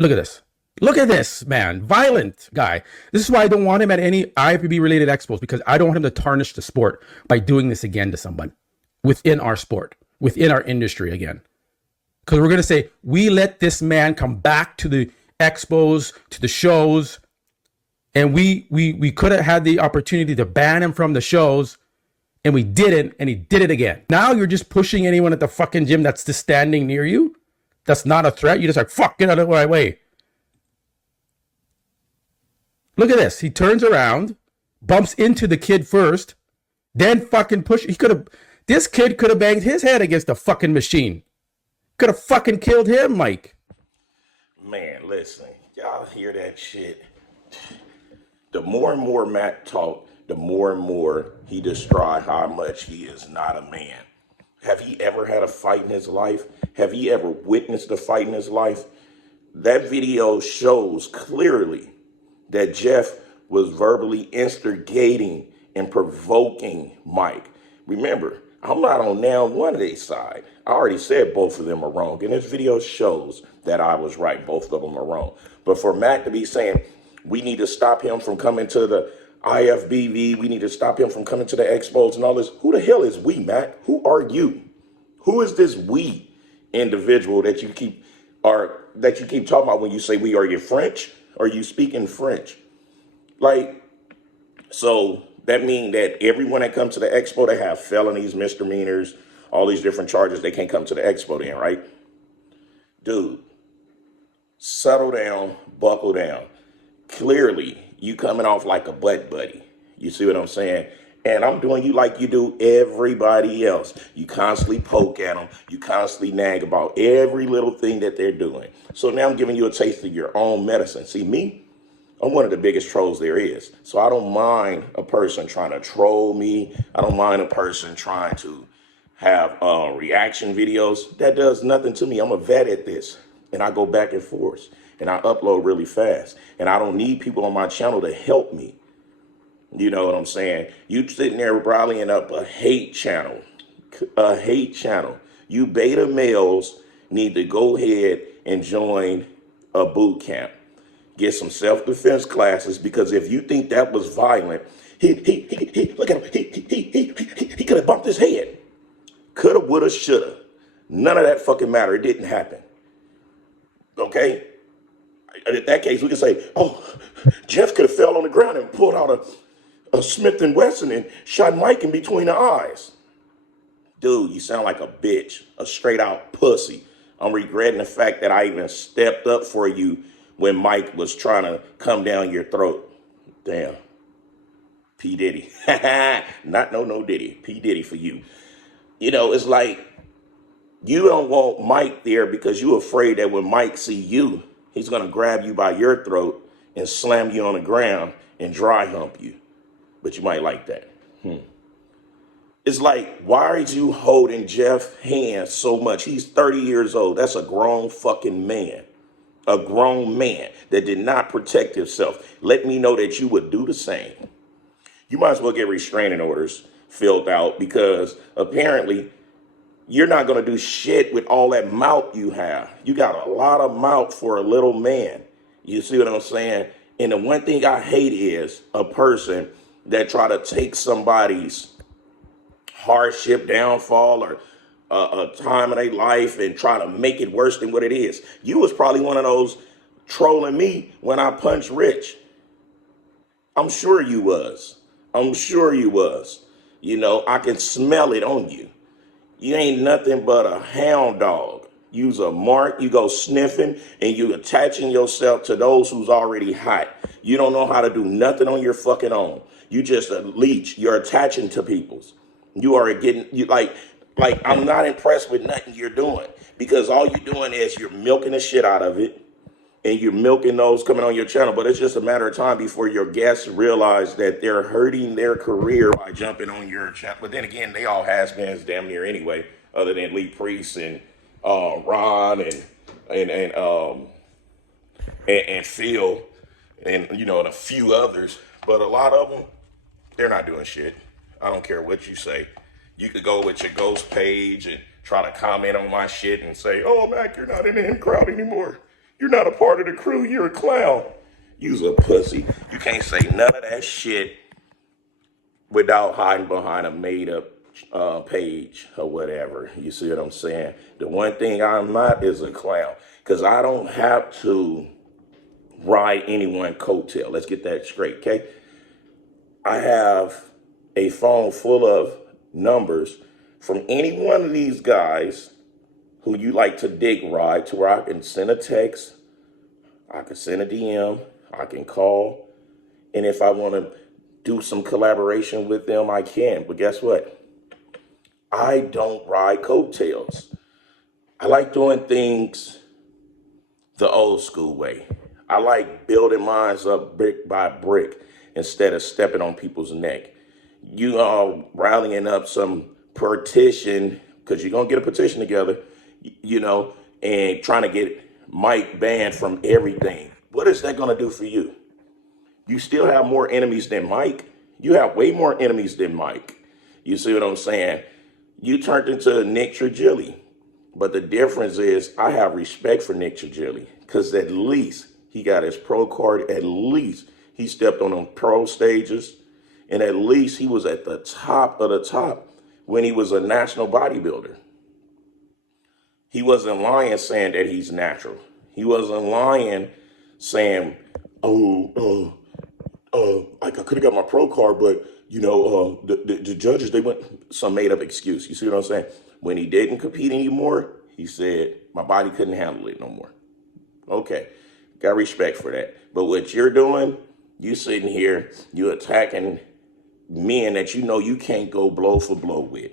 Look at this. Look at this, man. Violent guy. This is why I don't want him at any IFBB related expos, because I don't want him to tarnish the sport by doing this again to someone within our sport, within our industry again. Because we're going to say, we let this man come back to the expos, to the shows, and we could have had the opportunity to ban him from the shows, and we didn't, and he did it again. Now you're just pushing anyone at the fucking gym that's just standing near you. That's not a threat. You're just like, fuck, get out of my way. Look at this. He turns around, bumps into the kid first, then fucking push. This kid could have banged his head against the fucking machine. Could have fucking killed him, Mike. Man, listen, y'all hear that shit. The more and more Matt talked, the more and more he described how much he is not a man. Have he ever had a fight in his life? Have he ever witnessed a fight in his life? That video shows clearly that Jeff was verbally instigating and provoking Mike. Remember, I'm not on now one of their side. I already said both of them are wrong. And this video shows that I was right. Both of them are wrong. But for Matt to be saying, we need to stop him from coming to the IFBB, we need to stop him from coming to the expos and all this. Who the hell is we, Matt? Who are you? Who is this we individual that you keep talking about when you say we? Are you French? Are you speaking French? Like, so that means that everyone that comes to the expo, they have felonies, misdemeanors, all these different charges. They can't come to the expo then, right? Dude, settle down, buckle down. Clearly, you coming off like a butt buddy. You see what I'm saying? And I'm doing you like you do everybody else. You constantly poke at them. You constantly nag about every little thing that they're doing. So now I'm giving you a taste of your own medicine. See, me, I'm one of the biggest trolls there is. So I don't mind a person trying to troll me. I don't mind a person trying to have reaction videos. That does nothing to me. I'm a vet at this. And I go back and forth. And I upload really fast. And I don't need people on my channel to help me. You know what I'm saying? You sitting there rallying up a hate channel. A hate channel. You beta males need to go ahead and join a boot camp. Get some self-defense classes, because if you think that was violent, he look at him. He could have bumped his head. Coulda, woulda, shoulda. None of that fucking matter. It didn't happen. Okay? In that case, we can say, oh, Jeff could have fell on the ground and pulled out a Smith & Wesson and shot Mike in between the eyes. Dude, you sound like a bitch, a straight out pussy. I'm regretting the fact that I even stepped up for you when Mike was trying to come down your throat. Damn. P. Diddy. Not no Diddy. P. Diddy for you. You know, it's like you don't want Mike there because you're afraid that when Mike see you, he's going to grab you by your throat and slam you on the ground and dry hump you. But you might like that. It's like, why are you holding Jeff's hand so much? He's 30 years old. That's a grown fucking man. A grown man that did not protect himself. Let me know that you would do the same. You might as well get restraining orders filled out, because apparently you're not going to do shit with all that mouth you have. You got a lot of mouth for a little man. You see what I'm saying? And the one thing I hate is a person that try to take somebody's hardship, downfall, or a time of their life and try to make it worse than what it is. You was probably one of those trolling me when I punched Rich. I'm sure you was. I'm sure you was. You know, I can smell it on you. You ain't nothing but a hound dog. You's a mark, you go sniffing, and you attaching yourself to those who's already hot. You don't know how to do nothing on your fucking own. You just a leech. You're attaching to people's. You are getting, you like I'm not impressed with nothing you're doing, because all you're doing is you're milking the shit out of it, and you're milking those coming on your channel. But it's just a matter of time before your guests realize that they're hurting their career by jumping on your channel. But then again, they all has-beens damn near anyway, other than Lee Priest and Ron and Phil and, you know, and a few others. But a lot of them, they're not doing shit. I don't care what you say. You could go with your ghost page and try to comment on my shit and say, oh, Mac, you're not in the in crowd anymore. You're not a part of the crew. You're a clown. You's a pussy. You can't say none of that shit without hiding behind a made up page or whatever. You see what I'm saying? The one thing I'm not is a clown, because I don't have to ride anyone coattail. Let's get that straight, okay? I have a phone full of numbers from any one of these guys who you like to dick ride, to where I can send a text, I can send a DM, I can call, and if I want to do some collaboration with them, I can. But guess what? I don't ride coattails. I like doing things the old school way. I like building mines up brick by brick instead of stepping on people's neck. You are rallying up some petition, because you're going to get a petition together, and trying to get Mike banned from everything. What is that going to do for you? You still have more enemies than Mike. You have way more enemies than Mike. You see what I'm saying? You turned into Nick Trigilli. But the difference is I have respect for Nick Trigilli, because at least he got his pro card. At least he stepped on them pro stages. And at least he was at the top of the top when he was a national bodybuilder. He wasn't lying saying that he's natural. He wasn't lying saying, like I could have got my pro card, but the judges, they went some made up excuse. You see what I'm saying? When he didn't compete anymore, he said my body couldn't handle it no more. Okay, got respect for that. But what you're doing, you sitting here, you attacking men that you can't go blow for blow with.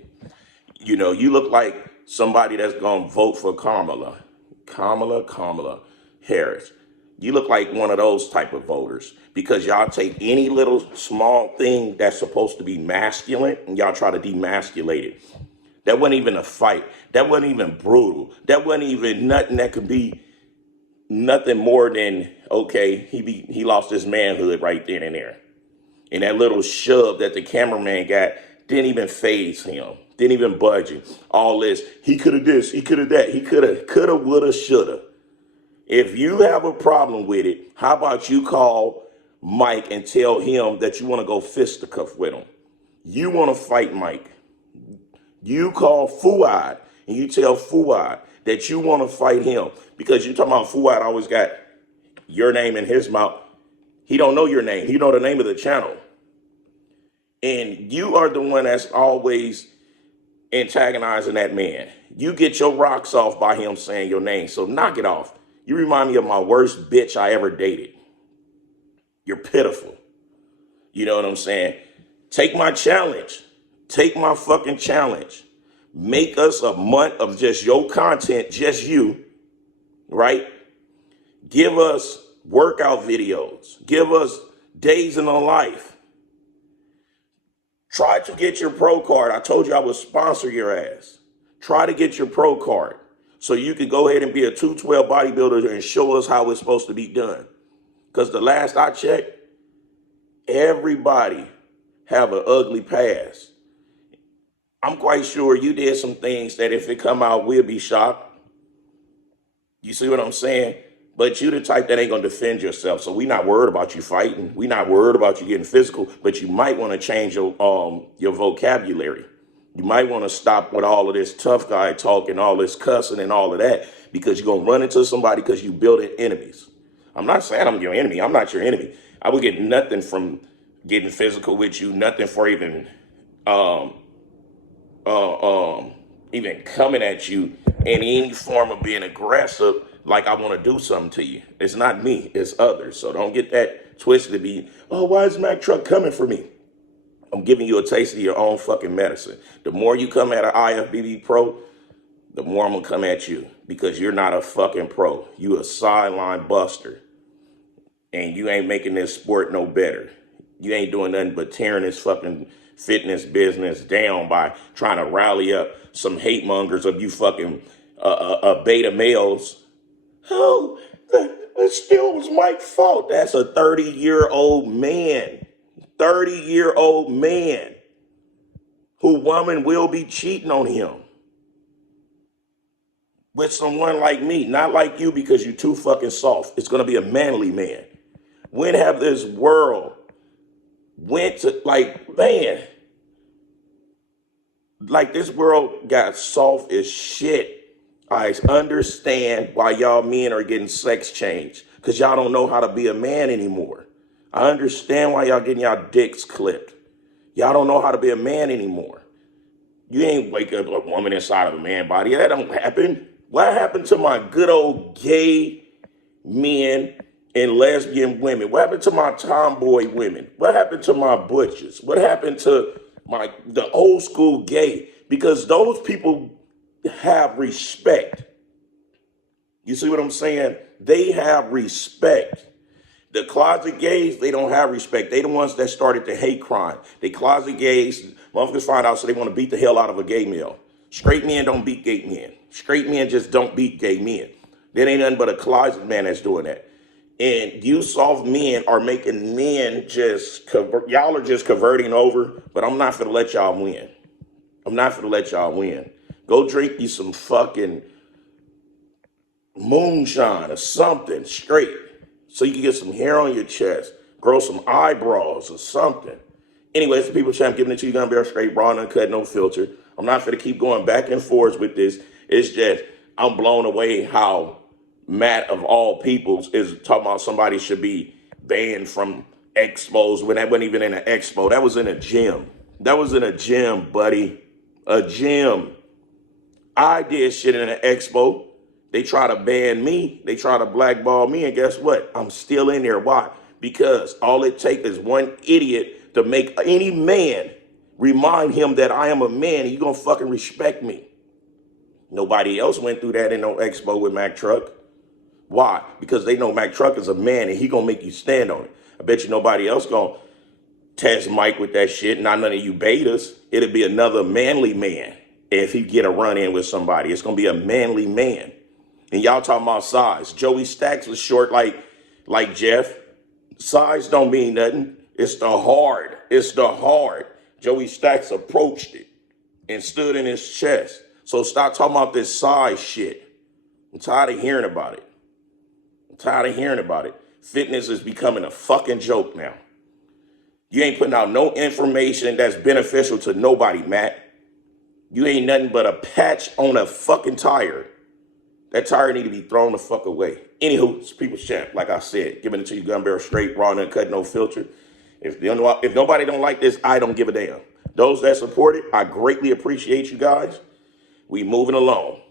You look like somebody that's gonna vote for Kamala Harris. You look like one of those type of voters, because y'all take any little small thing that's supposed to be masculine and y'all try to demasculate it. That wasn't even a fight. That wasn't even brutal. That wasn't even nothing that could be nothing more than, okay, he lost his manhood right then and there. And that little shove that the cameraman got didn't even faze him. Didn't even budge him. All this, he could have this, he could have that. He coulda, woulda, shoulda. If you have a problem with it, how about you call Mike and tell him that you want to go fisticuff with him? You want to fight Mike. You call Fuad and you tell Fuad that you want to fight him, because you're talking about Fuad always got your name in his mouth. He don't know your name. He know the name of the channel. And you are the one that's always antagonizing that man. You get your rocks off by him saying your name. So knock it off. You remind me of my worst bitch I ever dated. You're pitiful. You know what I'm saying? Take my challenge. Take my fucking challenge. Make us a month of just your content, just you, right? Give us workout videos. Give us days in the life. Try to get your pro card. I told you I would sponsor your ass. Try to get your pro card so you can go ahead and be a 212 bodybuilder and show us how it's supposed to be done. Because the last I checked, everybody have an ugly past. I'm quite sure you did some things that if it come out, we'll be shocked. You see what I'm saying? But you the type that ain't gonna defend yourself. So we not worried about you fighting. We not worried about you getting physical, but you might want to change your vocabulary. You might want to stop with all of this tough guy talk and all this cussing and all of that, because you're gonna run into somebody because you building enemies. I'm not saying I'm your enemy. I'm not your enemy. I would get nothing from getting physical with you, nothing for even even coming at you in any form of being aggressive, like I want to do something to you. It's not me, it's others. So don't get that twisted to be, oh, why is Mac Truck coming for me? I'm giving you a taste of your own fucking medicine. The more you come at an IFBB pro, the more I'm gonna come at you, because you're not a fucking pro. You a sideline buster. And you ain't making this sport no better. You ain't doing nothing but tearing this fucking fitness business down by trying to rally up some hate mongers of you fucking beta males. Oh, it still was Mike's fault. That's a 30-year-old man. 30-year-old man who woman will be cheating on him. with someone like me, not like you because you're too fucking soft. It's gonna be a manly man. When have this world went to like, man, like this world got soft as shit. I understand why y'all men are getting sex change because y'all don't know how to be a man anymore. I understand why y'all getting y'all dicks clipped. Y'all don't know how to be a man anymore. You ain't wake up a woman inside of a man body. That don't happen. What happened to my good old gay men and lesbian women? What happened to my tomboy women? What happened to my butchers? What happened to the old school gay? Because those people have respect. You see what I'm saying? They have respect. The closet gays, they don't have respect. They the ones that started the hate crime. They closet gays, motherfuckers find out so they want to beat the hell out of a gay male. Straight men don't beat gay men. Straight men just don't beat gay men. There ain't nothing but a closet man that's doing that. And you soft men are making men y'all are just converting over, but I'm not gonna let y'all win. I'm not gonna let y'all win. Go drink you some fucking moonshine or something straight so you can get some hair on your chest, grow some eyebrows or something. Anyway, it's the People Champ giving it to you, gonna be straight, raw and uncut, no filter. I'm not gonna keep going back and forth with this. It's just I'm blown away how Matt of all peoples is talking about somebody should be banned from expos when that wasn't even in an expo. That was in a gym. That was in a gym, buddy. A gym. I did shit in an expo. They try to ban me. They try to blackball me. And guess what? I'm still in there. Why? Because all it takes is one idiot to make any man remind him that I am a man and you're going to fucking respect me. Nobody else went through that in no expo with Mac Truck. Why? Because they know Mac Truck is a man and he going to make you stand on it. I bet you nobody else going to test Mike with that shit. Not none of you betas. It'll be another manly man if he get a run in with somebody. It's going to be a manly man. And y'all talking about size. Joey Stacks was short like Jeff. Size don't mean nothing. It's the hard. It's the hard. Joey Stacks approached it and stood in his chest. So stop talking about this size shit. I'm tired of hearing about it. I'm tired of hearing about it. Fitness is becoming a fucking joke now. You ain't putting out no information that's beneficial to nobody, Matt. You ain't nothing but a patch on a fucking tire. That tire need to be thrown the fuck away. Anywho, it's People's Champ. Like I said, giving it to you gun barrel straight, raw and uncut, no filter. If nobody don't like this, I don't give a damn. Those that support it, I greatly appreciate you guys. We moving along.